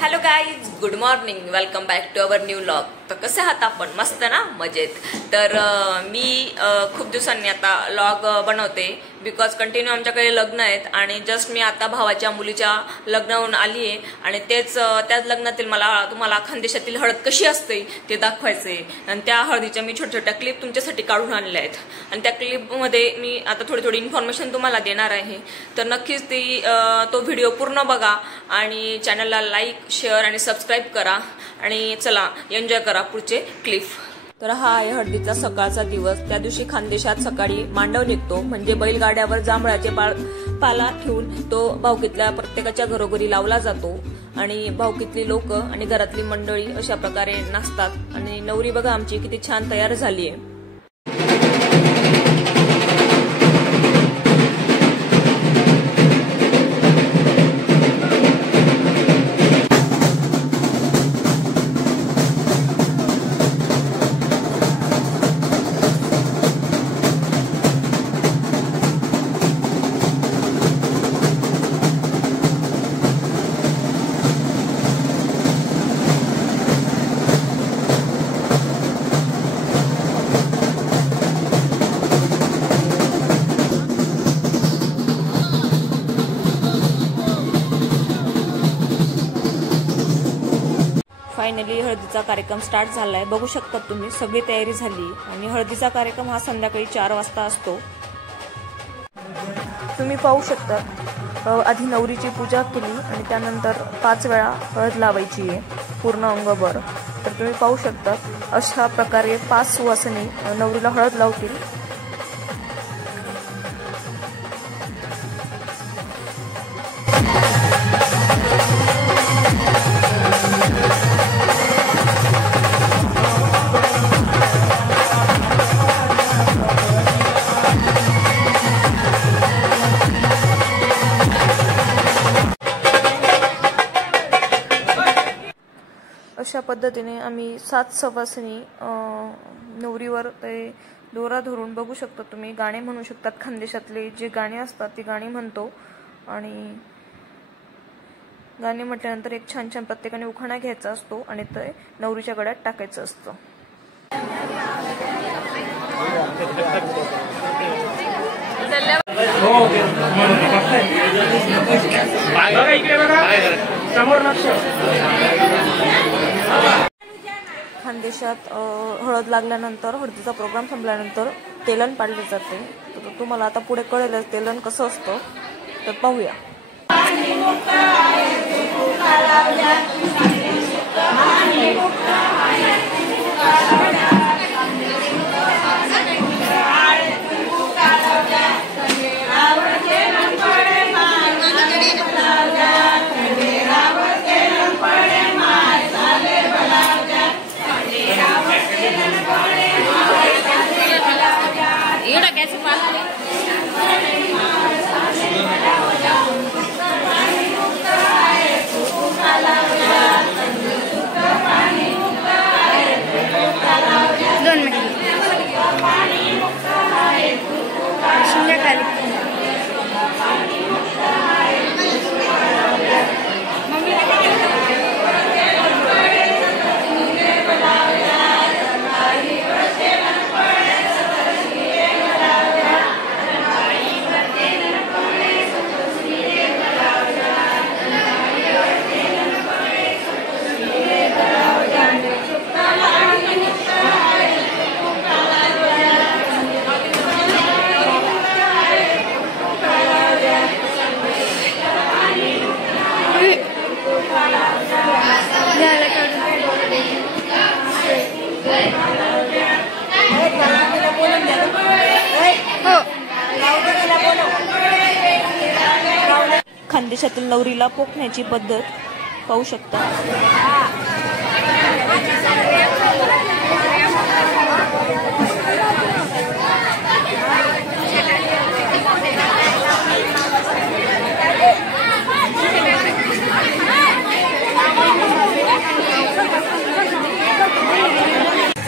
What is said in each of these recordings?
Hello guys, good morning, welcome back to our new vlog. तर कसे आहात आपण? मस्त ना, मजेत. तर मी खूप दिवसांनी आता व्लॉग बनवते बिकॉज कंटिन्यू आमच्याकडे लग्न आहेत आणि जस्ट मी आता भावाच्या मुलीच्या लग्नावरून आली आहे आणि त्याच लग्नातील मला तुम्हाला खानदेशातील हळद कशी असते ते दाखवायचे आणि त्या हळदीच्या मी छोट्या छोट्या क्लिप तुमच्यासाठी काढून आणल्या आहेत आणि त्या क्लिपमध्ये मी आता थोडी इन्फॉर्मेशन तुम्हाला देणार आहे. तर नक्कीच तो व्हिडिओ पूर्ण बघा आणि चॅनलला लाईक, शेअर आणि सबस्क्राईब करा आणि चला एन्जॉय करा पुढचे क्लिप. तर हा आहे हळदीचा सकाळचा दिवस. त्या दिवशी खानदेशात सकाळी मांडव निघतो म्हणजे बैलगाड्यावर जांभळाचे पाला ठेवून तो भावकीतल्या प्रत्येकाच्या घरोघरी लावला जातो आणि भावकीतली लोक आणि घरातली मंडळी अशा प्रकारे नाचतात आणि नवरी बघा आमची किती छान तयार झाली आहे. फायनली हळदीचा कार्यक्रम स्टार्ट झालाय. बघू शकता तुम्ही, सगळी तयारी झाली आणि हळदीचा कार्यक्रम हा संध्याकाळी 4 वाजता असतो. तुम्ही पाहू शकता आधी नवरीची पूजा केली आणि त्यानंतर 5 वेळा हळद लावायची आहे पूर्ण अंगभर. तर तुम्ही पाहू शकता अशा प्रकारे 5 सुवासिनी नवरीला हळद लावतील. अशा पद्धतीने आम्ही 7 सवासिनी नवरीवर ते दोरा धरून बघू शकता तुम्ही गाणे म्हणू शकतात. खानदेशातले जे गाणे असतात ते गाणी म्हणतो आणि गाणे म्हटल्यानंतर एक छान छान प्रत्येकाने उखाणा घ्यायचा असतो आणि ते नवरीच्या गळ्यात टाकायचं असतं. खानदेशात हळद लागल्यानंतर हळदीचा प्रोग्राम संपल्यानंतर तेलन पाडले जाते. तर तुम्हाला आता पुढे कळेलच तेलन कसं असतं. तर पाहूया. खानदेशातील नवरीला पोखण्याची पद्धत पाहू शकता.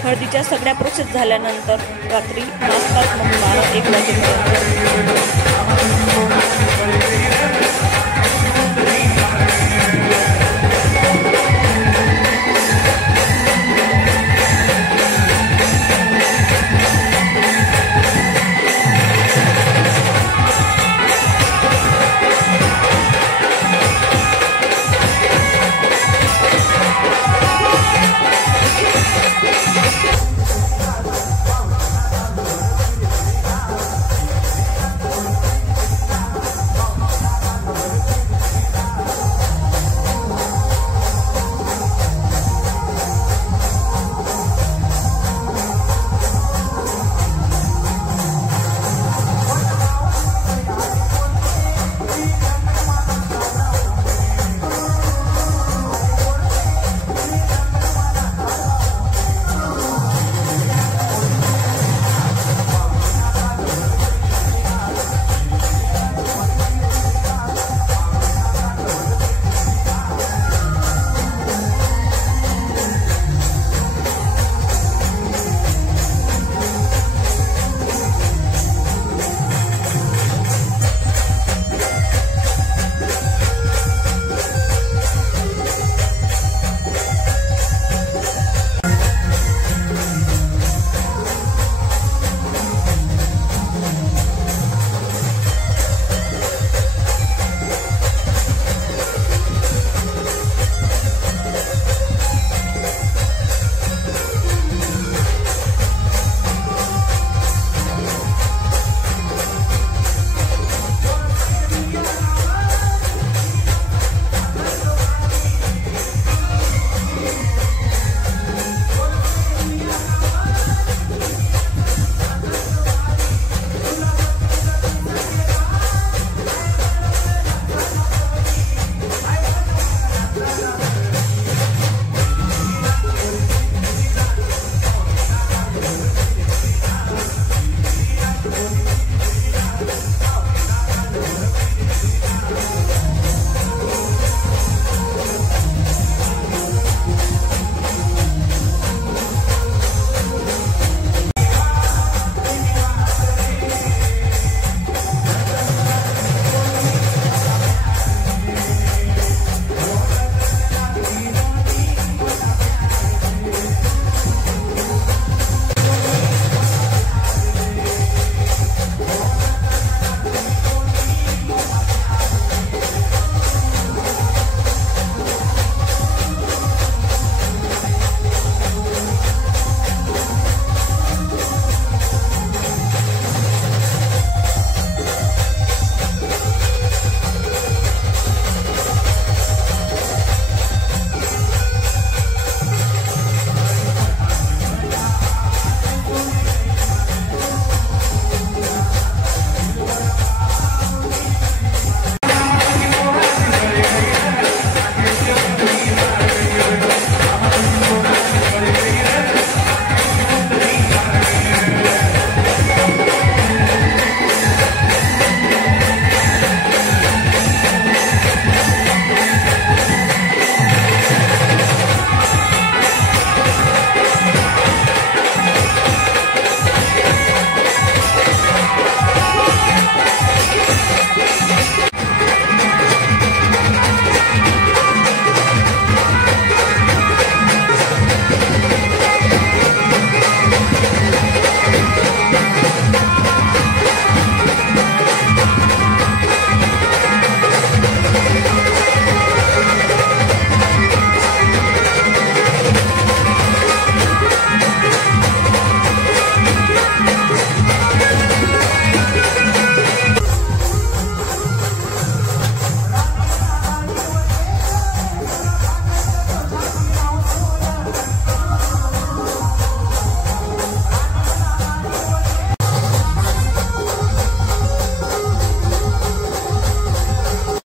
हळदीच्या सगळ्या प्रोसेस झाल्यानंतर रात्री नाचतात मग 12-1 वाजेपर्यंत.